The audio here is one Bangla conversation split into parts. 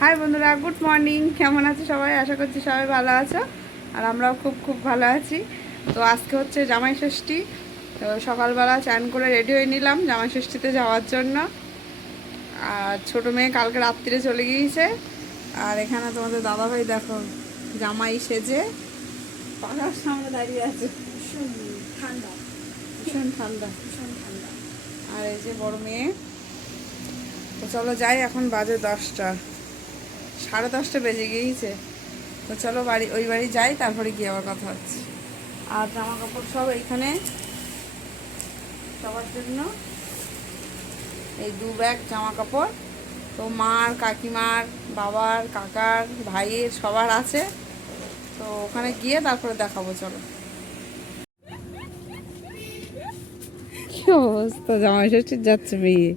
হাই বন্ধুরা, গুড মর্নিং। কেমন আছো সবাই? আশা করছি সবাই ভালো আছো, আর আমরাও খুব খুব ভালো আছি। তো আজকে হচ্ছে জামাই ষষ্ঠী। তো সকালবেলা চান করে রেডি হয়ে নিলাম জামাই ষষ্ঠীতে যাওয়ার জন্য। আর ছোটো মেয়ে কালকে রাত্রিরে চলে গিয়েছে। আর এখানে তোমাদের দাদাভাই দেখো জামাই সেজে পাখার সামনে দাঁড়িয়ে আছে। ঠান্ডা, ভীষণ ঠান্ডা। ভীষণ ঠান্ডা। আর এই যে বড় মেয়ে। তো চলো যাই, এখন বাজে 10টা, 10:30 বেজে গিয়েছে। তো চলো ওই বাড়ি যাই, তারপরে গিয়ে আবার কথা হচ্ছে। আর জামা কাপড় সব এইখানে সবার জন্য, এই 2 ব্যাগ জামা কাপড়। তো মার, কাকিমার, বাবার, কাকার, ভাইয়ের সবার আছে। তো ওখানে গিয়ে তারপরে দেখাবো। চলো। কি অবস্থা, জামাই ষষ্ঠীর যাচ্ছে মেয়ে।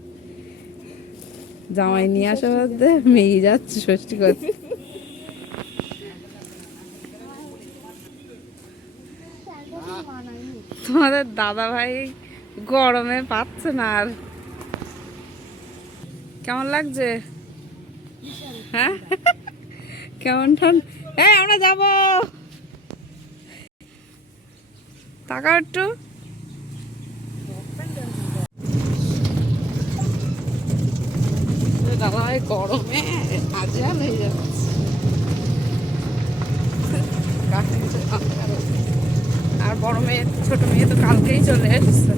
জামাই নিয়ে আসা মধ্যে মেয়ে যাচ্ছে ষষ্ঠী করতে। তোমাদের দাদা ভাই গরমে পাচ্ছে না। আর কেমন লাগছে? হ্যাঁ, কেমন ঠান্ডা। আমরা যাবো, তাকাও একটু। দাদা ভাই গরমে আজহাল হয়ে যাচ্ছে। আর বড় মেয়ে, ছোট মেয়ে তো কালকেই চলে এসছে।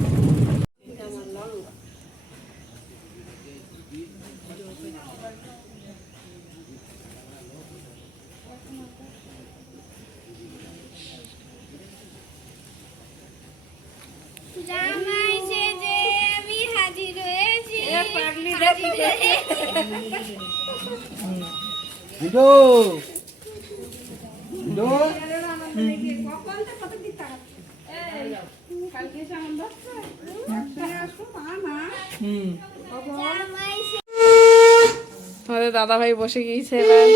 জামাই সেজে আমি হাজির হয়েছি। আমাদের দাদা ভাই বসে গিয়েছে এবার।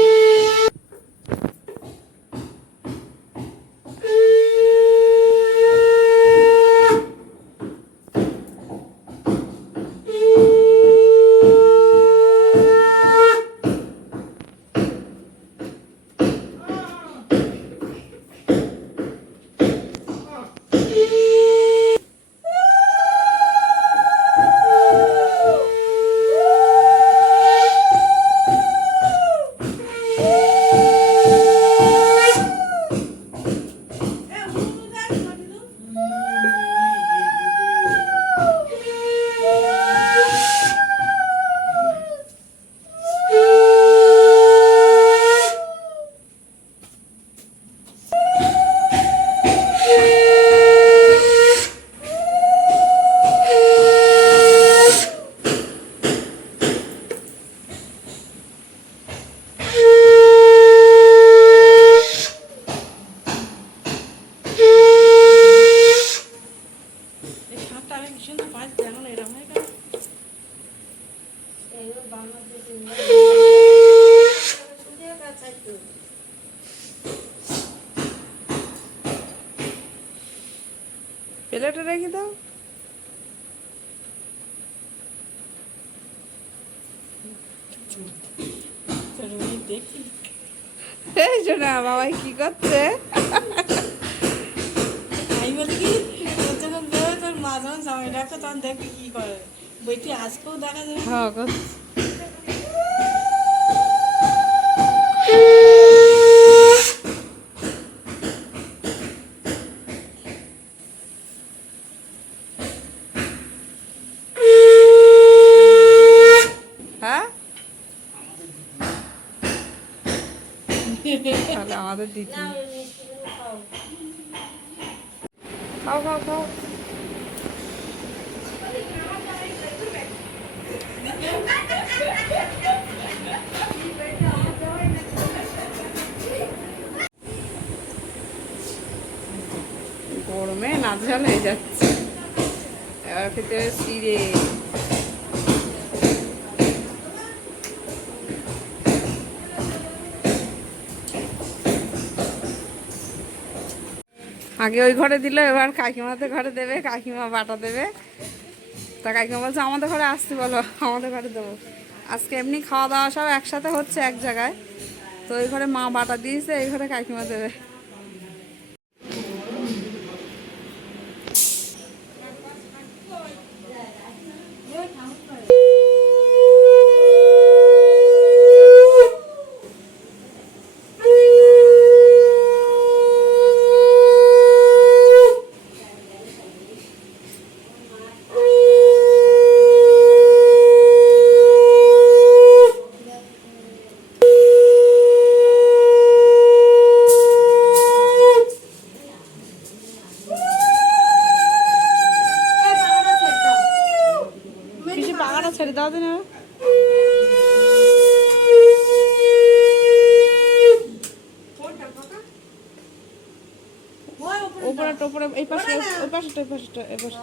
প্লেটে রেখে দাও। এই শোনা, বাবাই কি করছে? আমি বলি কি, তোর যখন বেরোয় তোর মা যখন জামাই ডাকো তখন দেখবি কি করে। বইটি আজকেও দেখা যাবে। হ্যাঁ, হ্যাঁ, তাহলে আমাদের দিতে খাও খাও খাও। গরমে নাজেহাল হয়ে যাচ্ছে। এবার খেতে চিড়ে। আগে ওই ঘরে দিল, এবার কাকিমাদের ঘরে দেবে। কাকিমা বাটা দেবে। তা কাকিমা বলছে আমাদের ঘরে আসতে বলো, আমাদের ঘরে দেবো। আজকে এমনি খাওয়া দাওয়া সব একসাথে হচ্ছে এক জায়গায়। তো এই ঘরে মা বাটা দিয়েছে, এই ঘরে কাকিমা দেবে। পিসি পাখাটা ছেড়ে দাও দিন। উপরে টোপরে এই পাশে, ওই পাশে, ওই পাশে, এই পাশে।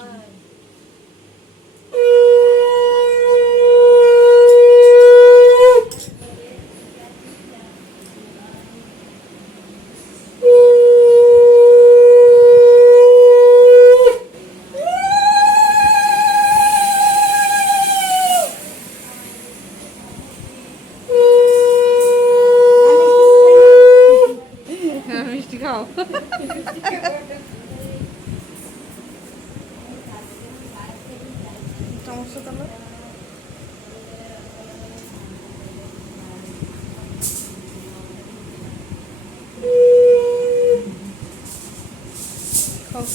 মিষ্টি খাও। সমস্যা তাহলে খাও।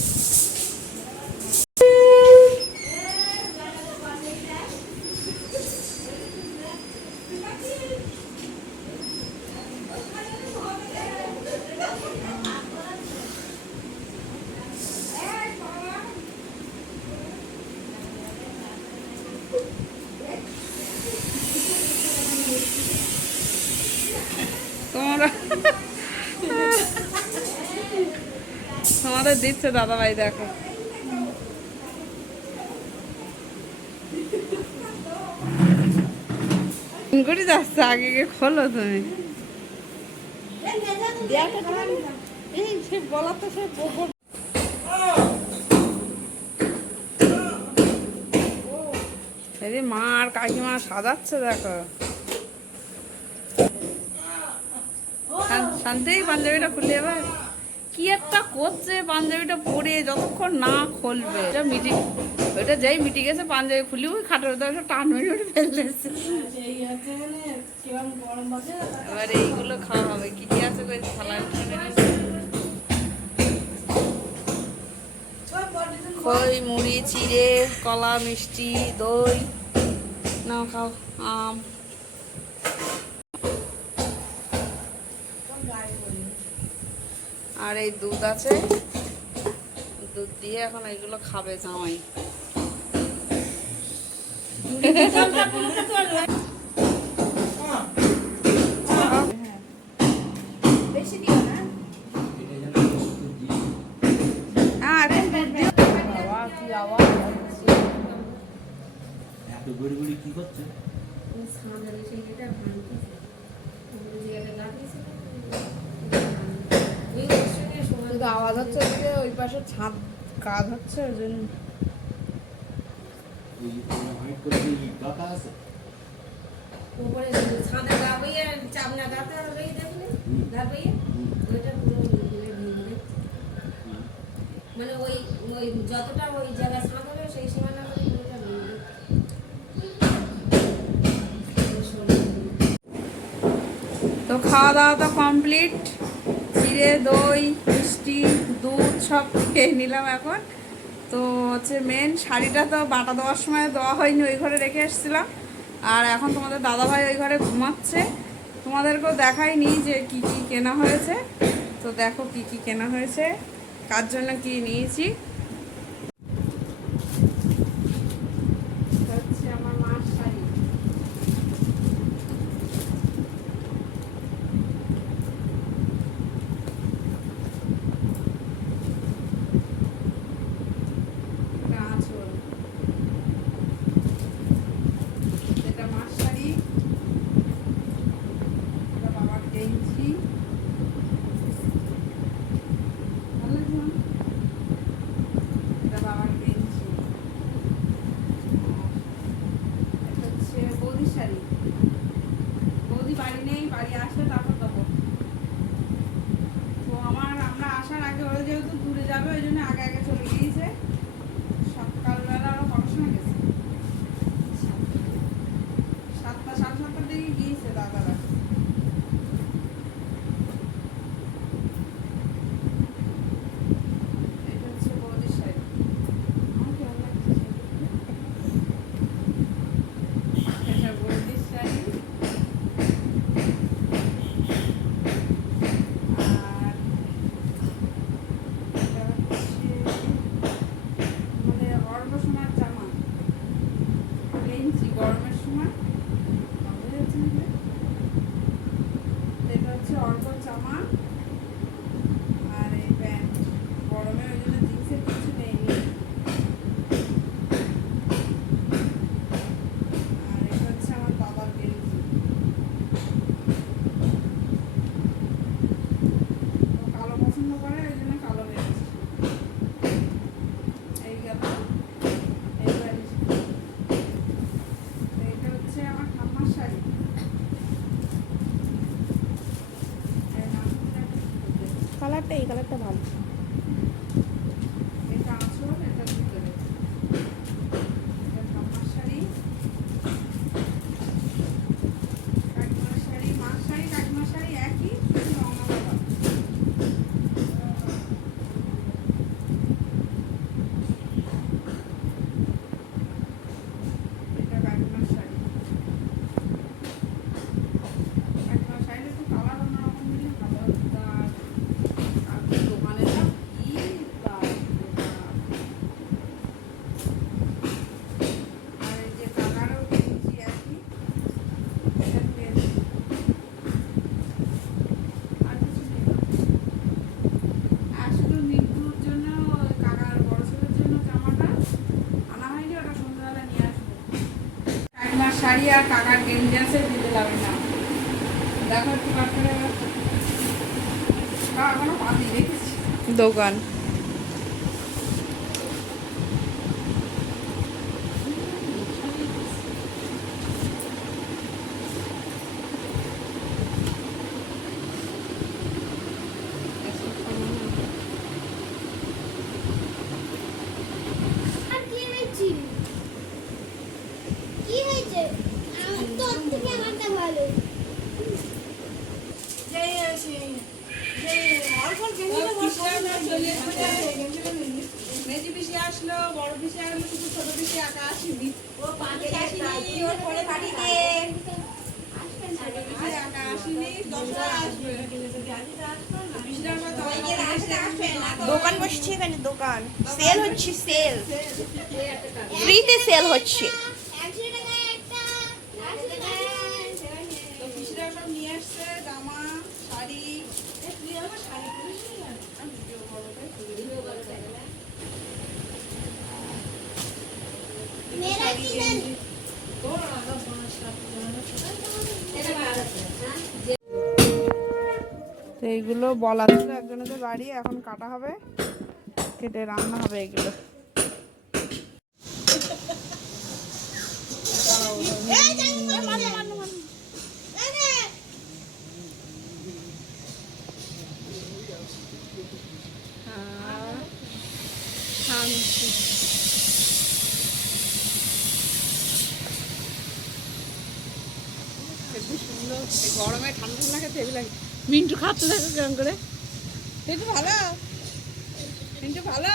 তোমরা তোমাদের দিচ্ছে দাদা ভাই, দেখো। করে যাচ্ছে, আগে গিয়ে খোলো তুমি। বলা তো সে মা আর কাকিমা সাজাচ্ছে, দেখো। শান্তি, পাঞ্জাবিটা খুলে এবার কি একটা করছে, পাঞ্জাবিটা পরে যতক্ষণ না খুলবে। এটা মিটিং, ওইটা যেই মিটিং গেছে পাঞ্জাবি খুলি ওই খাটের ভিতরে টান মেরে ফেলতেছে। এবার এইগুলো খাওয়া হবে। কি কি আছে খই, মুড়ি, চিড়ে, কলা, মিষ্টি, দই। নাও খাও। আম, আর এই দুধ আছে, দুধ দিয়ে এখন এগুলো খাবে জামাই। কি করছে? আওয়াজ হচ্ছে, ওই পাশে ছাদ কাজ হচ্ছে, ওই জন্য। মানে ওই ওই যতটা ওই জায়গায় ছাদ হবে সেই সীমানা করে পুরোটা ভেঙে দেবে। তো খাওয়া দাওয়া তো কমপ্লিট। চিড়ে, দই, মিষ্টি, দুধ সব খেয়ে নিলাম এখন। তো হচ্ছে মেন শাড়িটা তো বাটা দেওয়ার সময় দেওয়া হয়নি, ওই ঘরে রেখে এসেছিলাম। আর এখন তোমাদের দাদাভাই ওই ঘরে ঘুমাচ্ছে। তোমাদেরকেও দেখাইনি যে কি কি কেনা হয়েছে। তো দেখো কি কি কেনা হয়েছে, কার জন্য কি নিয়েছি। হচ্ছে আমার মার শাড়ি। এটা মার শাড়ি, এটা বাবার গেঞ্জি। ভালো লাগছে না? বাড়ি আসলে তারপর দেবো। তো আমরা আসার আগে ওরা যেহেতু দূরে যাবে ওই জন্য আগে আগে চলে গিয়েছে। সকালবেলা ওরা কটার সময় গেছে? 7টা, 7:30টার দিকে গিয়েছে দাদারা। এটা হচ্ছে বৌদির শাড়ি। আমার কেমন লাগছে শাড়িটা? এটা বৌদির শাড়ি। আর এটা হচ্ছে মানে অল্প সময়ের জামা, গেঞ্জি গরমের সময়। বুঝতে পারছেন যে? এটা হচ্ছে অল্প জামা আর এই প্যান্ট। গরমে ওই জন্য জিন্সের কিছু নেইনি। আর এটা হচ্ছে আমার বাবার গেঞ্জি। ও কালো পছন্দ করে ওই জন্য কালো গেঞ্জি। এই গেল। এইবার এইটা হচ্ছে আমার ঠাম্মার শাড়ি। এর নাম হচ্ছে কালারটা এই কালারটা ভালো। এটা আঁচল, এটা ভিতরে। এটা ঠাম্মার শাড়ি, কাকিমার শাড়ি, মার শাড়ি, কাকিমার শাড়ি একই, শুধু রং আলাদা। এটা কাকিমার শাড়ি। কাকিমার শাড়িটা একটু কালার অন্যরকম দিলে ভালো হতো। আর দোকানে যা ভিড়, বাপরে বাপ। আর এই যে কাকারও গেঞ্জি একই, এটা পেয়েছি। আর কিছু নেই। আর শুধু নির্গুর জন্য ওই কাকার বড় ছেলের জন্য জামাটা আনা হয়নি, ওটা সন্ধ্যাবেলা নিয়ে আসবো। কাকিমার শাড়ি আর কাকার গেঞ্জি আছে, দিতে যাবে না। দেখো একটু কাট করে এখনো পাতি রেখেছি দোকান। আর কি হয়েছে? কি হয়েছে? তোর থেকে আমারটা ভালো। মেজি পিসি আসলো, বড় পিসি আসলো, শুধু ছোট পিসি একা আসেনি। পিসি একা আসেনি, 10টা আসবে। পিসিরা আবার দোকান বসছে এখানে, দোকান সেল হচ্ছে, সেল ফ্রিতে সেল হচ্ছে। 100 টাকায় একটা, 100 টাকায় তো পিসিরা সব নিয়ে আসছে জামা, শাড়ি। তুই আমার শাড়ি পরিস নি? আমি ভিডিও করবো, মেরা কিনেন। তো এইগুলো বলা ছিল একজনের বাড়ি, এখন কাটা হবে, কেটে রান্না হবে এগুলো। শান্তি। খুব সুন্দর। এই গরমে ঠান্ডা ঠান্ডা খেতে হেবি লাগে। মিন্টু খাচ্ছে দেখো কেমন করে। মিন্টু ভালো, মিন্টু ভালো।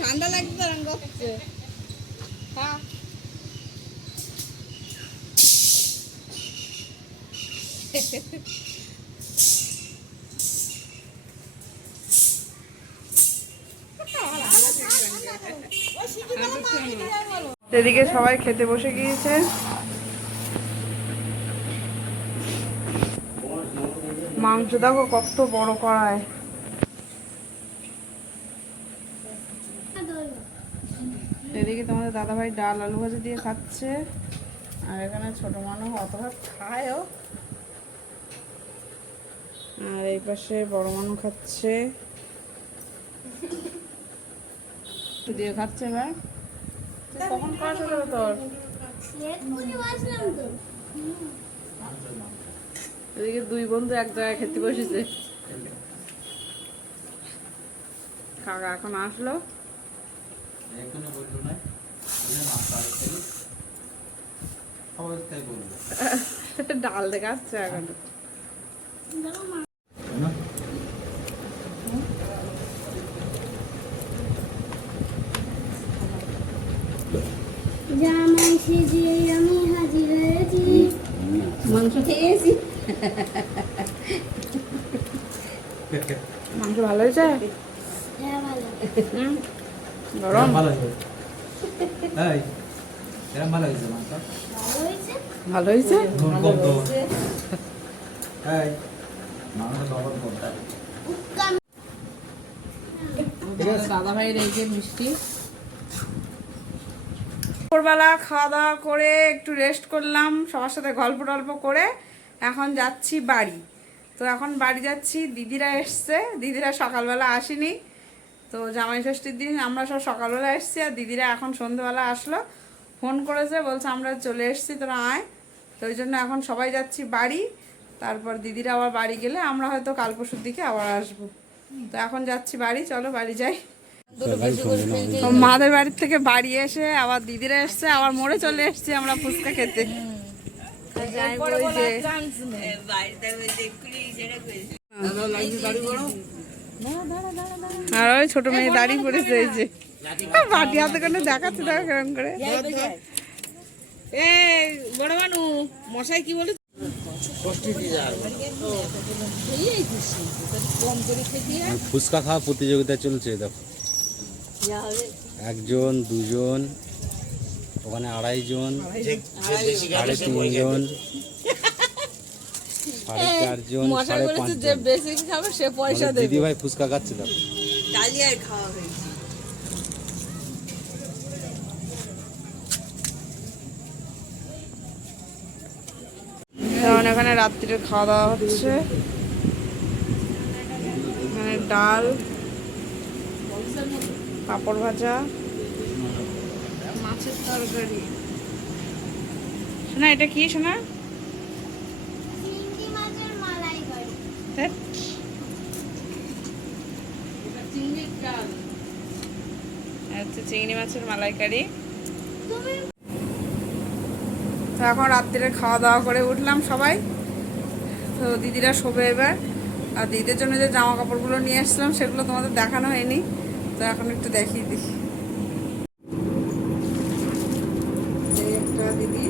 ঠান্ডা লাগছে তো রঙ করছে। হ্যাঁ এদিকে সবাই খেতে বসে গিয়েছে। মাংস দেখো কত বড় কড়ায়। এদিকে তোমাদের দাদাভাই ডাল আলু ভাজা দিয়ে খাচ্ছে, আর এখানে ছোট মানুষ অত ভাত খায়ও। আর এই পাশে বড় মানুষ খাচ্ছে, দিয়ে খাচ্ছে। এবার কখন খাওয়া শুরু হবে তোর? এক্ষুনি বসলাম তো। এদিকে দুই বন্ধু এক জায়গায় খেতে বসেছে। কাকা এখন আসলো। ডাল দেখাচ্ছে এখন। জামাই সেজে আমি হাজির হয়েছি। মাংস খেয়েছি। মাংস ভালো হয়েছে? হ্যাঁ ভালো। গরম ভালো হয়েছে। এই, এরম ভালো হয়েছে মাংস। ভালো হয়েছে? ভালো হয়েছে। নুন কম তো। এই, মাংস লবণ কম। দাদা ভাইয়ের এই যে মিষ্টি দুপুরবেলা খাওয়া দাওয়া করে একটু রেস্ট করলাম, সবার সাথে গল্প টল্প করে এখন যাচ্ছি বাড়ি। তো এখন বাড়ি যাচ্ছি, দিদিরা এসছে, দিদিরা সকালবেলা আসেনি। তো জামাই ষষ্ঠীর দিন আমরা সব সকালবেলা এসছি, আর দিদিরা এখন সন্ধ্যেবেলা আসলো, ফোন করেছে, বলছে আমরা চলে এসছি, তোরা আয়। তো ওই জন্য এখন সবাই যাচ্ছি বাড়ি। তারপর দিদিরা আবার বাড়ি গেলে আমরা হয়তো কাল পরশুর দিকে আবার আসবো। তো এখন যাচ্ছি বাড়ি, চলো বাড়ি যাই। তো মাদের বাড়ির থেকে বাড়ি এসে আবার দিদিরা এসছে, আবার মোড়ে চলে এসছি আমরা ফুচকা খেতে। যাই বলি যে আর ওই ছোট মেয়ে দাঁড়িয়ে পড়েছে, এই যে বাটি হাতে করে দেখাচ্ছে, দেখো কেরম করে। বড় মানু মশাই কি বলে ফুচকা খাওয়া প্রতিযোগিতা চলছে, দেখো একজন দুজন, ওখানে 2.5 জন, 3.5 জন, 4.5 জন, 5.5 জন। বেশি খাবে সে পয়সা দিদি ভাই ফুচকা খাচ্ছে, দেখো ডালিয়ার খাওয়া হয়েছে। কারণ এখানে রাত্রিরে খাওয়া দাওয়া হচ্ছে, এখানে ডাল, পাঁপড় ভাজা, মাছের তরকারি। শোনা এটা কি শোনা? চিংড়ি মাছের মালাইকারি। ধ্যাৎ। আর হচ্ছে চিংড়ি মাছের মালাইকারি। তুমি তো এখন রাত্রিরে খাওয়া দাওয়া করে উঠলাম সবাই। তো দিদিরা শোবে এবার। আর দিদির জন্য যে জামা কাপড়গুলো নিয়ে এসেছিলাম সেগুলো তোমাদের দেখানো হয়নি, তো এখন একটু দেখিয়ে দিই। এই একটা দিদি,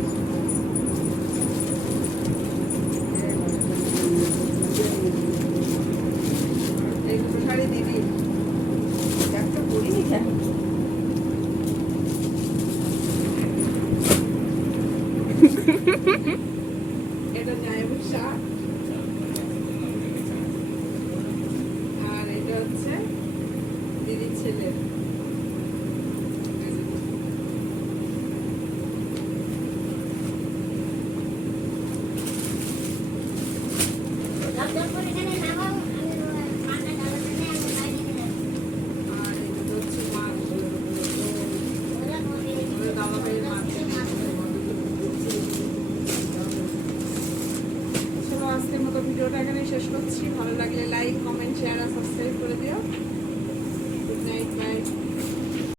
এই দুটো শাড়ি দিদি, একটা পরিনি কেন? এটা জামাইবাবুর শার্ট, আর এটা হচ্ছে দিদির ছেলের। দরজা করে এখানে নামাও, আমি ঠান্ডা ডালা নিয়ে আমি বাইরে নিয়ে যাচ্ছি। আর এটা হচ্ছে মাছ, ওরা বলে ওদের দাদা ভাইয়ের মাছ। চলো আজকের মতো ভিডিওটা এখানে শেষ করছি। ভালো লাগলে লাইক, কমেন্ট, শেয়ার আর সাবস্ক্রাইব করে দিও। Good night, by.